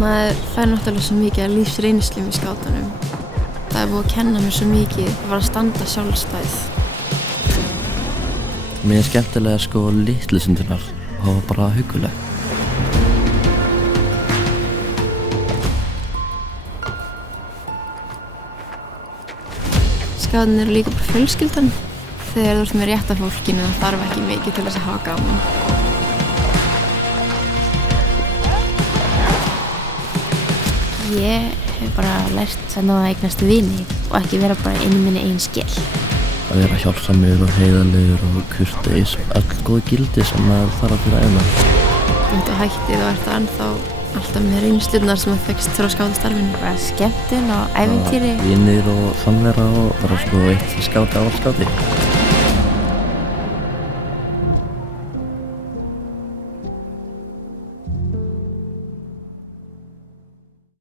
Maður fær náttúrulega svo mikið af lífsreynslum í skátunum. Það búið að kenna mér svo mikið að standa sjálfstæð. Mér skemmtilega litlu stundirnar og bara hugguleg. Skátarnir eru líka bara fjölskyldan. Þegar þú ert með rétta fólkinu það þarf ekki mikið til þess að hafa gaman. Ég hef bara lært að eignast vini og ekki vera bara einu minni eigin skel. Að vera hjálpsamur og heiðarlegur og kurteis, öll góð gildi sem maður þarf að fyrir æfna. Þú ert á hættið og ert ennþá alltaf með reynslurnar sem maður fékkst frá skátastarfinu. Bara skemmtun og ævintýri. Vinir og samvera og bara eitt skáti á skáti.